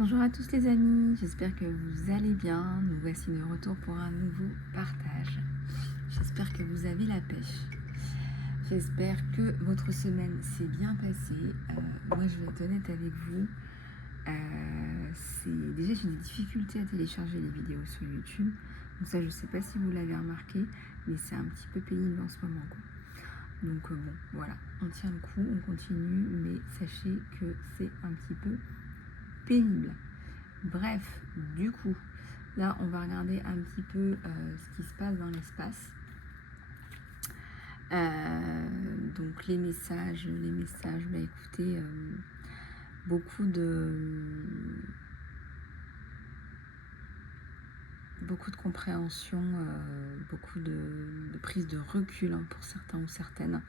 Bonjour à tous les amis, j'espère que vous allez bien. Nous voici de retour pour un nouveau partage. J'espère que vous avez la pêche. J'espère que votre semaine s'est bien passée. Moi je vais être honnête avec vous. Déjà j'ai des difficultés à télécharger les vidéos sur YouTube. Donc ça je ne sais pas si vous l'avez remarqué, mais c'est un petit peu pénible en ce moment, quoi. Donc bon, voilà, on tient le coup, on continue, mais sachez que c'est un petit peu pénible. Bref, du coup, là, on va regarder un petit peu ce qui se passe dans l'espace. Donc, les messages, bah écoutez, beaucoup de compréhension, beaucoup de prise de recul, hein, pour certains ou certaines.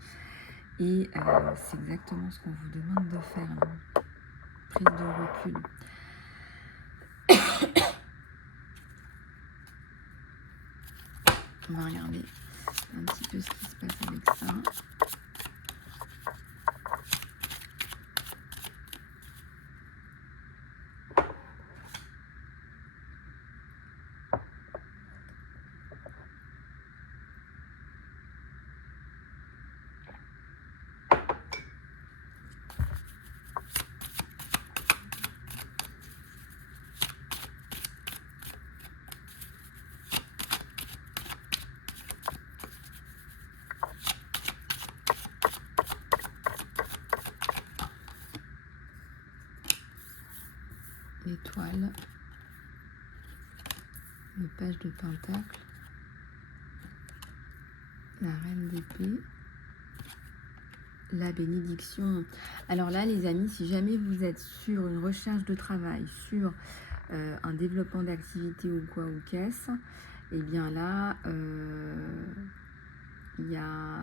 Et c'est exactement ce qu'on vous demande de faire, hein. Prise de recul. On va regarder un petit peu ce qui se passe avec ça. L'étoile, le page de pentacle, la reine d'épée, la bénédiction. Alors là les amis, si jamais vous êtes sur une recherche de travail, sur un développement d'activité ou quoi ou qu'est-ce, et bien là il y a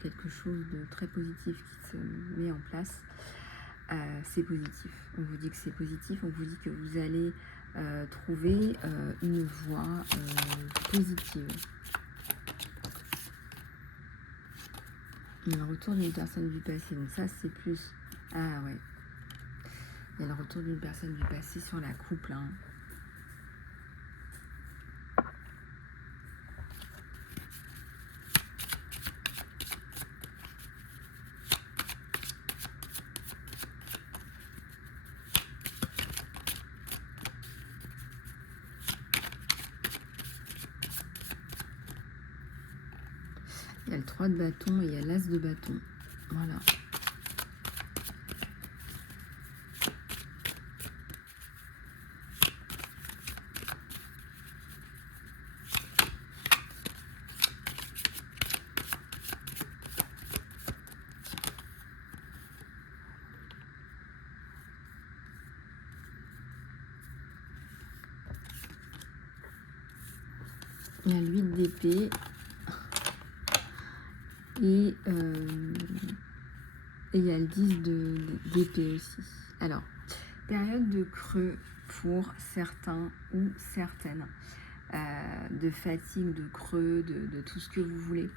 quelque chose de très positif qui se met en place. C'est positif, on vous dit que c'est positif, on vous dit que vous allez trouver une voie positive. Il y a le retour d'une personne du passé, donc ça c'est plus... Ah ouais, il y a le retour d'une personne du passé sur la couple, hein. Il y a le 3 de bâton et il y a l'as de bâton. Voilà. Il y a l'8 d'épée et il y a le 10 d'épée aussi. Alors, période de creux pour certains ou certaines. De fatigue, de creux, de tout ce que vous voulez.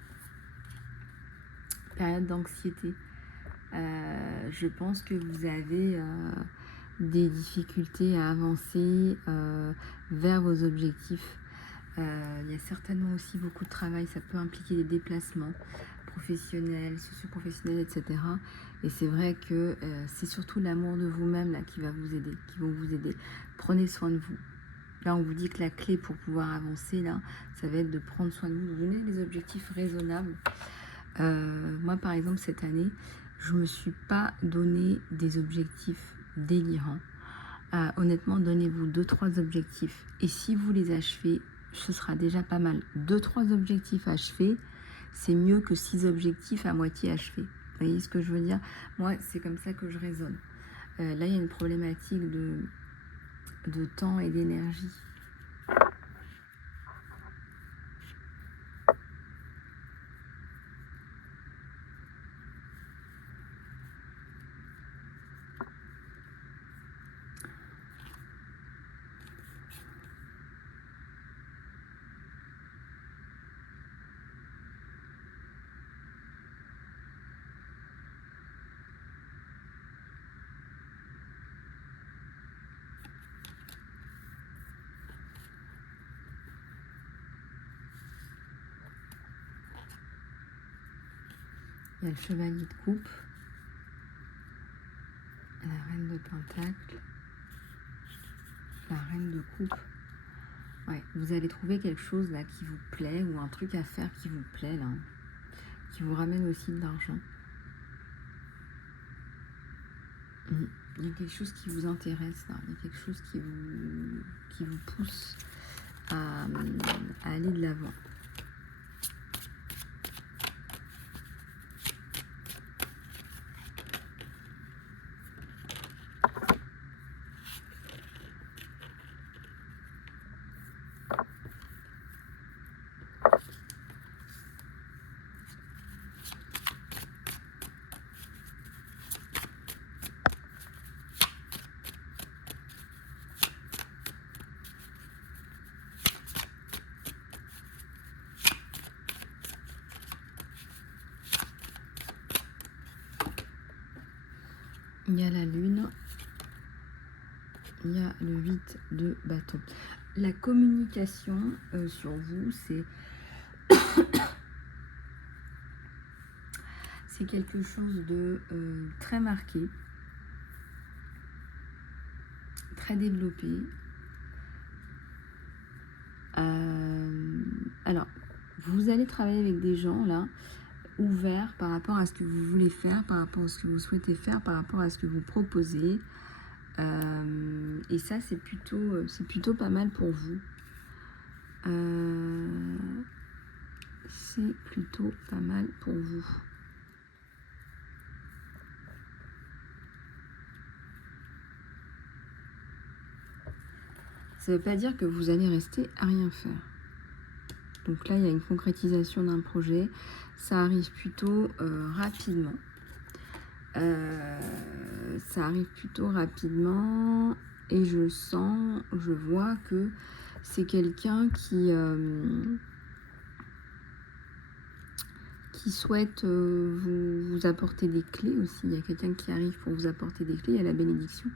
Période d'anxiété. Je pense que vous avez des difficultés à avancer vers vos objectifs. Il y a certainement aussi beaucoup de travail, ça peut impliquer des déplacements professionnels, socio-professionnels, etc. Et c'est vrai que c'est surtout l'amour de vous-même là qui va vous aider, qui vont vous aider. Prenez soin de vous. Là, on vous dit que la clé pour pouvoir avancer, là, ça va être de prendre soin de vous, de donner des objectifs raisonnables. Moi, par exemple, cette année, je ne me suis pas donné des objectifs délirants. Honnêtement, donnez-vous 2-3 objectifs. Et si vous les achevez, ce sera déjà pas mal. 2-3 objectifs achevés, c'est mieux que 6 objectifs à moitié achevés. Vous voyez ce que je veux dire? Moi, c'est comme ça que je raisonne. Là, il y a une problématique de temps et d'énergie. Il y a le chevalier de coupe, la reine de pentacle, la reine de coupe. Ouais, vous allez trouver quelque chose là qui vous plaît ou un truc à faire qui vous plaît là, qui vous ramène aussi de l'argent. Il y a quelque chose qui vous intéresse là, il y a quelque chose qui vous pousse à aller de l'avant. Il y a la lune, il y a le 8 de bâton. La communication sur vous, c'est quelque chose de très marqué, très développé. Alors, vous allez travailler avec des gens là, ouverts par rapport à ce que vous voulez faire, par rapport à ce que vous souhaitez faire, par rapport à ce que vous proposez. Et ça, c'est plutôt pas mal pour vous. C'est plutôt pas mal pour vous. Ça ne veut pas dire que vous allez rester à rien faire. Donc là, il y a une concrétisation d'un projet. Ça arrive plutôt rapidement. Ça arrive plutôt rapidement. Et je vois que c'est quelqu'un qui souhaite vous apporter des clés aussi. Il y a quelqu'un qui arrive pour vous apporter des clés. Il y a la bénédiction.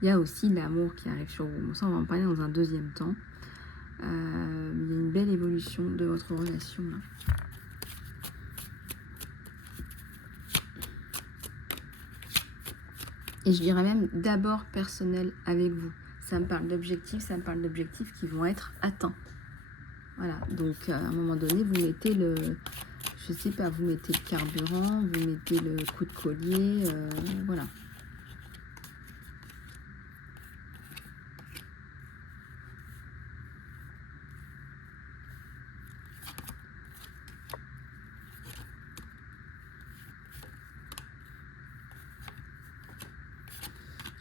Il y a aussi l'amour qui arrive sur vous. Bon, ça, on va en parler dans un deuxième temps. Il y a une belle évolution de votre relation là. Et je dirais même d'abord personnel avec vous. Ça me parle d'objectifs, qui vont être atteints. Voilà, donc à un moment donné, vous mettez je sais pas, vous mettez le carburant, vous mettez le coup de collier, voilà.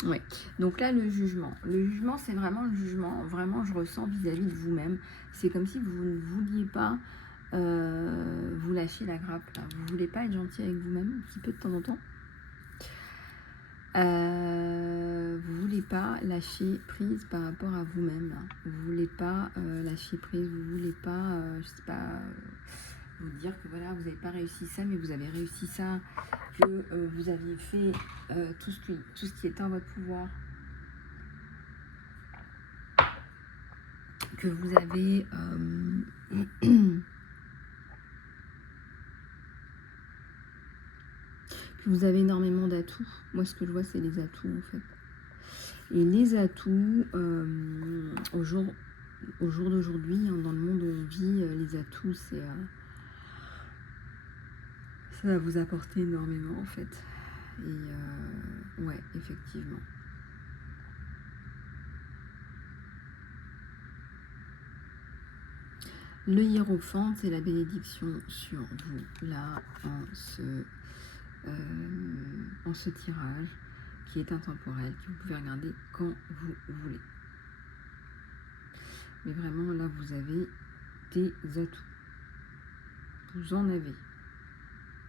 Ouais, donc là, le jugement. Le jugement, c'est vraiment le jugement. Vraiment, je ressens vis-à-vis de vous-même. C'est comme si vous ne vouliez pas vous lâcher la grappe. Là. Vous ne voulez pas être gentil avec vous-même, un petit peu de temps en temps. Vous voulez pas lâcher prise par rapport à vous-même. Vous voulez pas lâcher prise. Vous voulez pas, je sais pas, vous dire que voilà, vous n'avez pas réussi ça, mais vous avez réussi ça, que vous aviez fait tout ce qui est en votre pouvoir, que vous avez que vous avez énormément d'atouts. Moi, ce que je vois, c'est les atouts en fait. Et les atouts, au jour d'aujourd'hui, hein, dans le monde où on vit, les atouts, ça va vous apporter énormément en fait. Et ouais, effectivement. Le hiérophante, c'est la bénédiction sur vous, là, en ce tirage, qui est intemporel, que vous pouvez regarder quand vous voulez. Mais vraiment, là, vous avez des atouts. Vous en avez.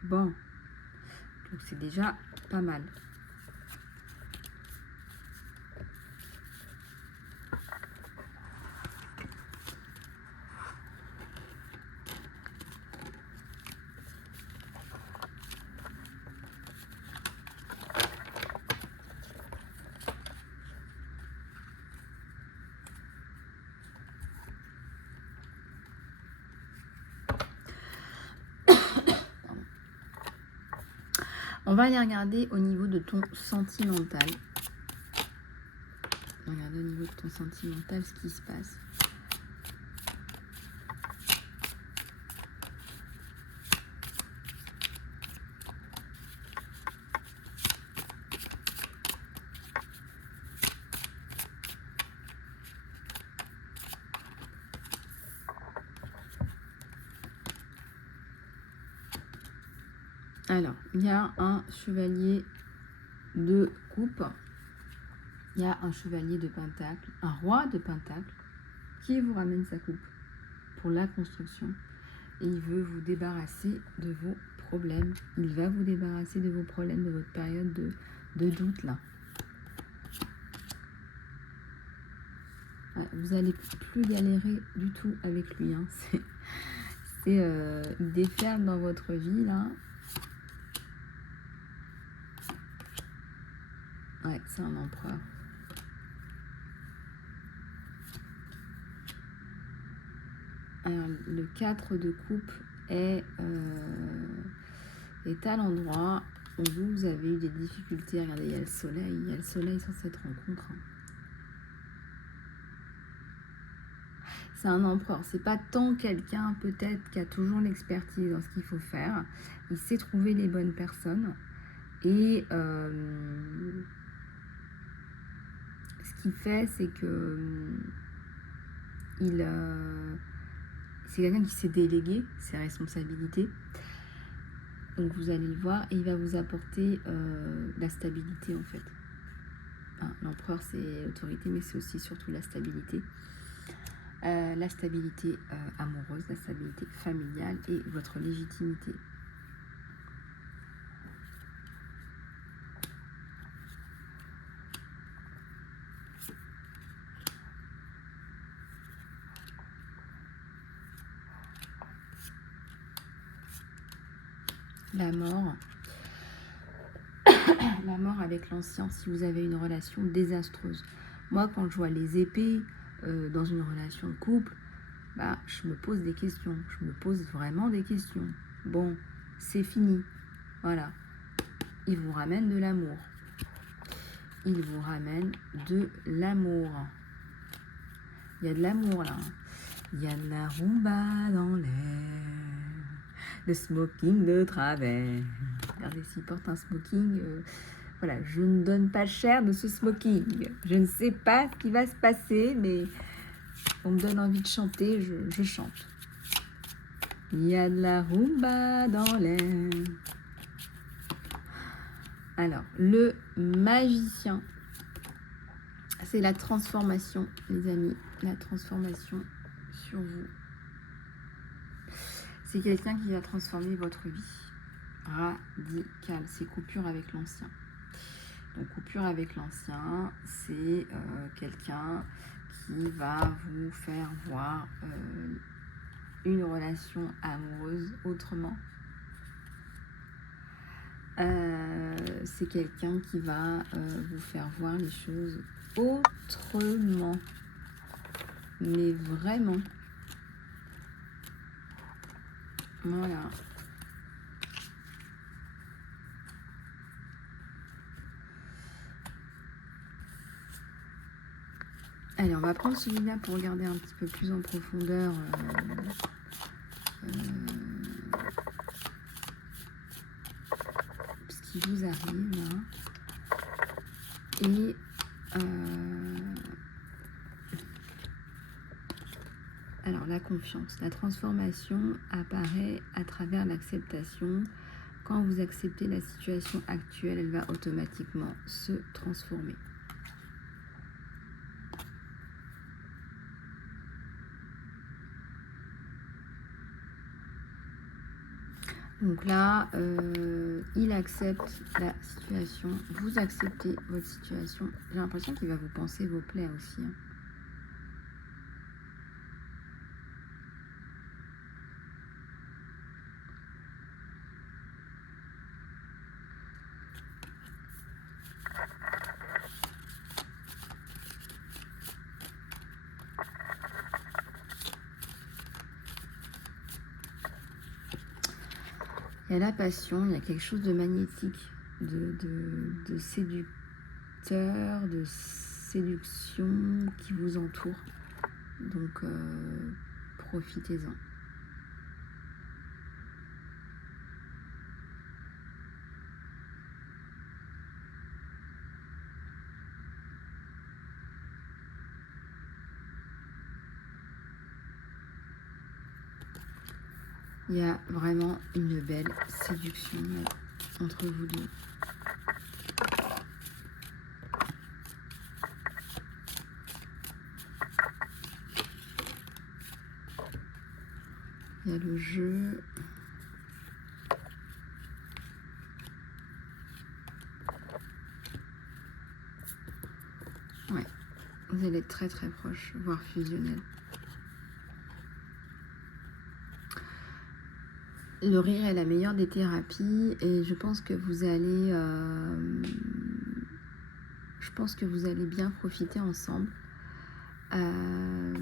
Bon. Donc, c'est déjà pas mal. On va aller regarder au niveau de ton sentimental. On va regarder au niveau de ton sentimental ce qui se passe. Alors, il y a un chevalier de coupe, il y a un chevalier de pentacle, un roi de pentacle qui vous ramène sa coupe pour la construction. Et il veut vous débarrasser de vos problèmes. Il va vous débarrasser de vos problèmes, de votre période de doute là. Ouais, vous n'allez plus galérer du tout avec lui. Hein. Il déferle dans votre vie là. Ouais, c'est un empereur. Alors, le 4 de coupe est à l'endroit où vous avez eu des difficultés. Regardez, il y a le soleil sur cette rencontre. C'est un empereur. C'est pas tant quelqu'un peut-être qui a toujours l'expertise dans ce qu'il faut faire. Il sait trouver les bonnes personnes. Et ce qu'il fait, c'est que c'est quelqu'un qui sait déléguer ses responsabilités. Donc vous allez le voir et il va vous apporter la stabilité en fait. Enfin, l'empereur c'est l'autorité mais c'est aussi surtout la stabilité. La stabilité amoureuse, la stabilité familiale et votre légitimité. La mort. La mort avec l'ancien, si vous avez une relation désastreuse. Moi, quand je vois les épées dans une relation de couple, bah, je me pose des questions. Je me pose vraiment des questions. Bon, c'est fini. Voilà. Il vous ramène de l'amour. Il vous ramène de l'amour. Il y a de l'amour là. Il y a de la rumba dans l'air. Le smoking de travers. Regardez, s'il porte un smoking, voilà, je ne donne pas cher de ce smoking. Je ne sais pas ce qui va se passer, mais on me donne envie de chanter, je chante. Il y a de la rumba dans l'air. Alors, le magicien, c'est la transformation, les amis, la transformation sur vous. C'est quelqu'un qui va transformer votre vie. Radical, c'est coupure avec l'ancien. Donc coupure avec l'ancien, c'est quelqu'un qui va vous faire voir une relation amoureuse autrement. C'est quelqu'un qui va vous faire voir les choses autrement. Mais vraiment. Voilà. Allez, on va prendre celui-là pour regarder un petit peu plus en profondeur ce qui vous arrive là. Et alors la confiance, la transformation apparaît à travers l'acceptation. Quand vous acceptez la situation actuelle, elle va automatiquement se transformer. Donc là, il accepte la situation, vous acceptez votre situation. J'ai l'impression qu'il va vous penser vos plaies aussi. Hein. Il y a la passion, il y a quelque chose de magnétique de séducteurs, de séduction qui vous entourent. Donc, profitez-en. Il y a vraiment une belle séduction entre vous deux. Il y a le jeu. Ouais, vous allez être très très proche, voire fusionnel. Le rire est la meilleure des thérapies et je pense que vous allez, bien profiter ensemble. Euh,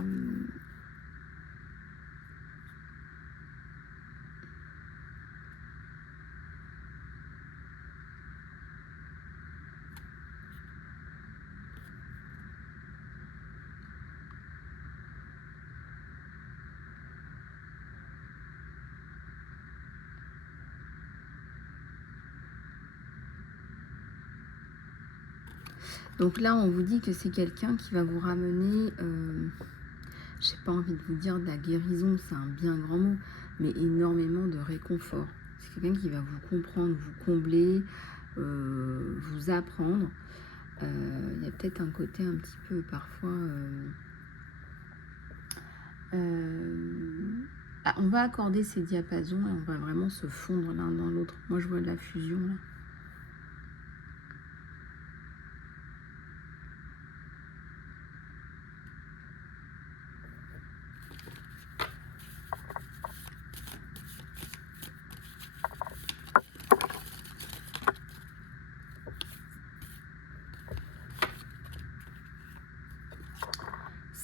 donc là, on vous dit que c'est quelqu'un qui va vous ramener, j'ai pas envie de vous dire de la guérison, c'est un bien grand mot, mais énormément de réconfort. C'est quelqu'un qui va vous comprendre, vous combler, vous apprendre. Il y a peut-être un côté un petit peu parfois... on va accorder ces diapasons et on va vraiment se fondre l'un dans l'autre. Moi, je vois de la fusion là.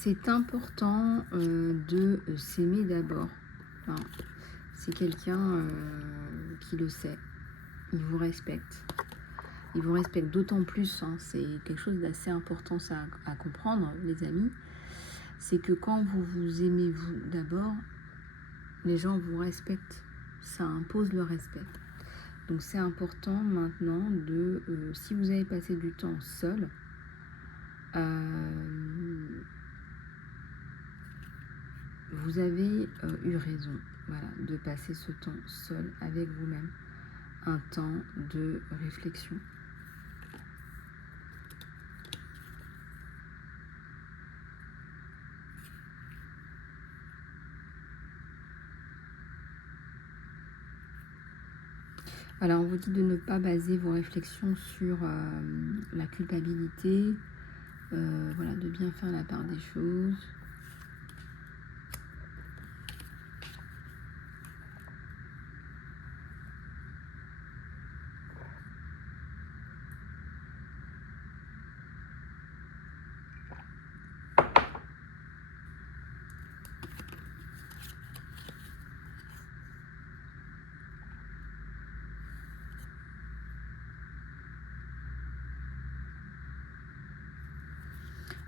C'est important de s'aimer d'abord. Enfin, c'est quelqu'un qui le sait. Il vous respecte. Il vous respecte d'autant plus. Hein, c'est quelque chose d'assez important ça, à comprendre, les amis. C'est que quand vous vous aimez vous d'abord, les gens vous respectent. Ça impose le respect. Donc c'est important maintenant de, si vous avez passé du temps seul, vous avez eu raison, voilà, de passer ce temps seul avec vous-même, un temps de réflexion. Alors on vous dit de ne pas baser vos réflexions sur la culpabilité, voilà, de bien faire la part des choses.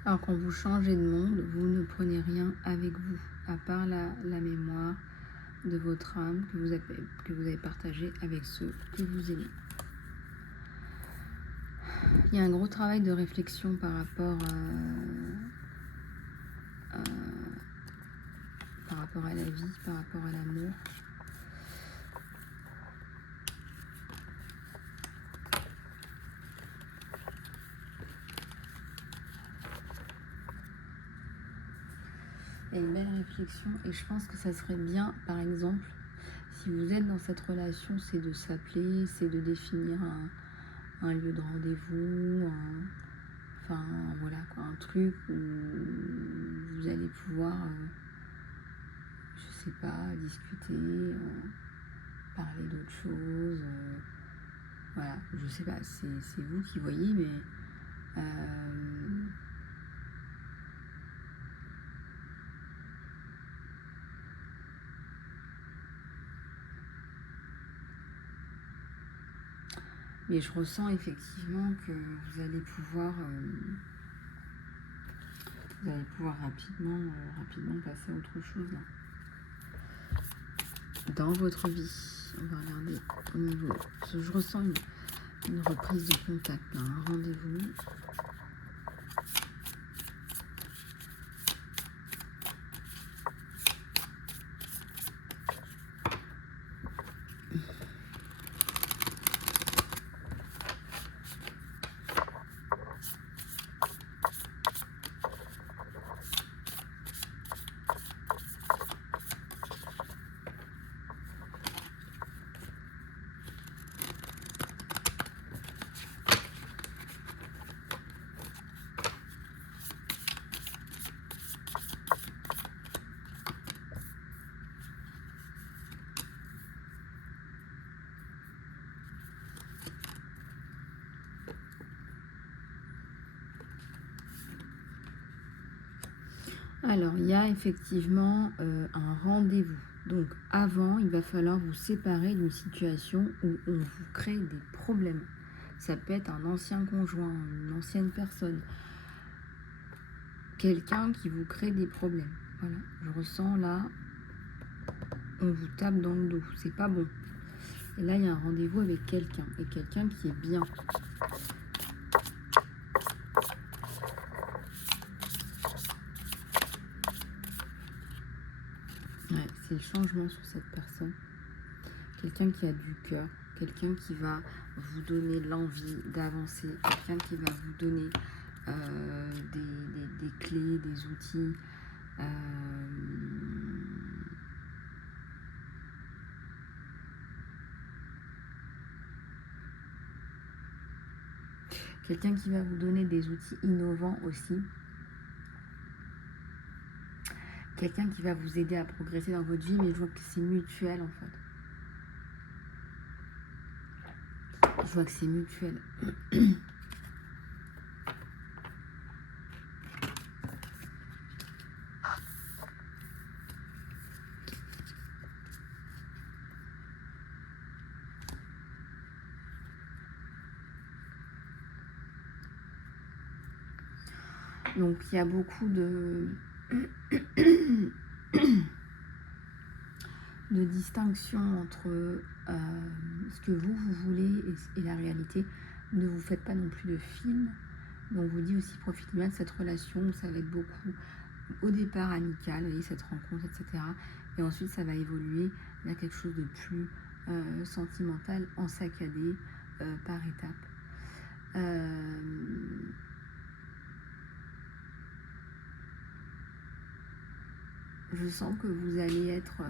Alors quand vous changez de monde, vous ne prenez rien avec vous, à part la mémoire de votre âme que vous avez partagée avec ceux que vous aimez. Il y a un gros travail de réflexion par rapport à la vie, par rapport à l'amour. Il y a une belle réflexion et je pense que ça serait bien, par exemple, si vous êtes dans cette relation, c'est de s'appeler, c'est de définir un lieu de rendez-vous, enfin voilà quoi, un truc où vous allez pouvoir, je sais pas, discuter, parler d'autre chose, voilà, je sais pas, c'est vous qui voyez, mais Mais je ressens effectivement que vous allez pouvoir rapidement passer à autre chose là. Dans votre vie, on va regarder au niveau. Je ressens une reprise de contact, là, un rendez-vous. Alors, il y a effectivement un rendez-vous. Donc, avant, il va falloir vous séparer d'une situation où on vous crée des problèmes. Ça peut être un ancien conjoint, une ancienne personne, quelqu'un qui vous crée des problèmes. Voilà, je ressens là, on vous tape dans le dos, c'est pas bon. Et là, il y a un rendez-vous avec quelqu'un, et quelqu'un qui est bien. Ouais, c'est le changement sur cette personne. Quelqu'un qui a du cœur, quelqu'un qui va vous donner l'envie d'avancer, quelqu'un qui va vous donner des clés, des outils. Quelqu'un qui va vous donner des outils innovants aussi. Quelqu'un qui va vous aider à progresser dans votre vie, mais je vois que c'est mutuel en fait. Je vois que c'est mutuel. Donc il y a beaucoup de distinction entre ce que vous voulez et la réalité. Ne vous faites pas non plus de film. Mais on vous dit aussi profitez bien de cette relation où ça va être beaucoup au départ amical, vous voyez, cette rencontre, etc. Et ensuite ça va évoluer vers quelque chose de plus sentimental, en saccadé, par étapes. Je sens que vous allez être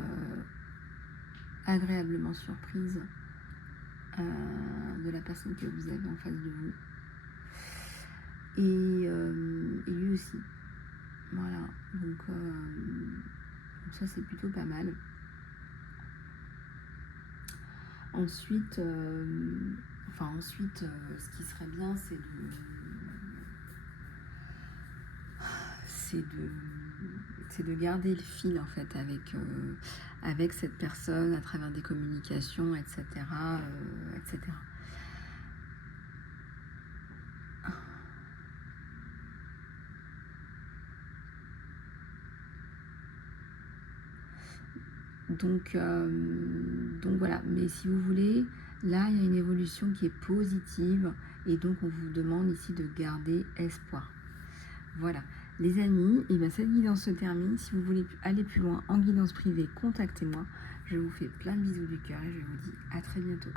agréablement surprise de la personne que vous avez en face de vous. Et lui aussi. Voilà. Donc ça c'est plutôt pas mal. Ensuite, ce qui serait bien, c'est de garder le fil en fait avec cette personne à travers des communications, etc. etc. Donc voilà, mais si vous voulez, là il y a une évolution qui est positive et donc on vous demande ici de garder espoir. Voilà, les amis, et bien cette guidance se termine. Si vous voulez aller plus loin en guidance privée, contactez-moi. Je vous fais plein de bisous du cœur et je vous dis à très bientôt.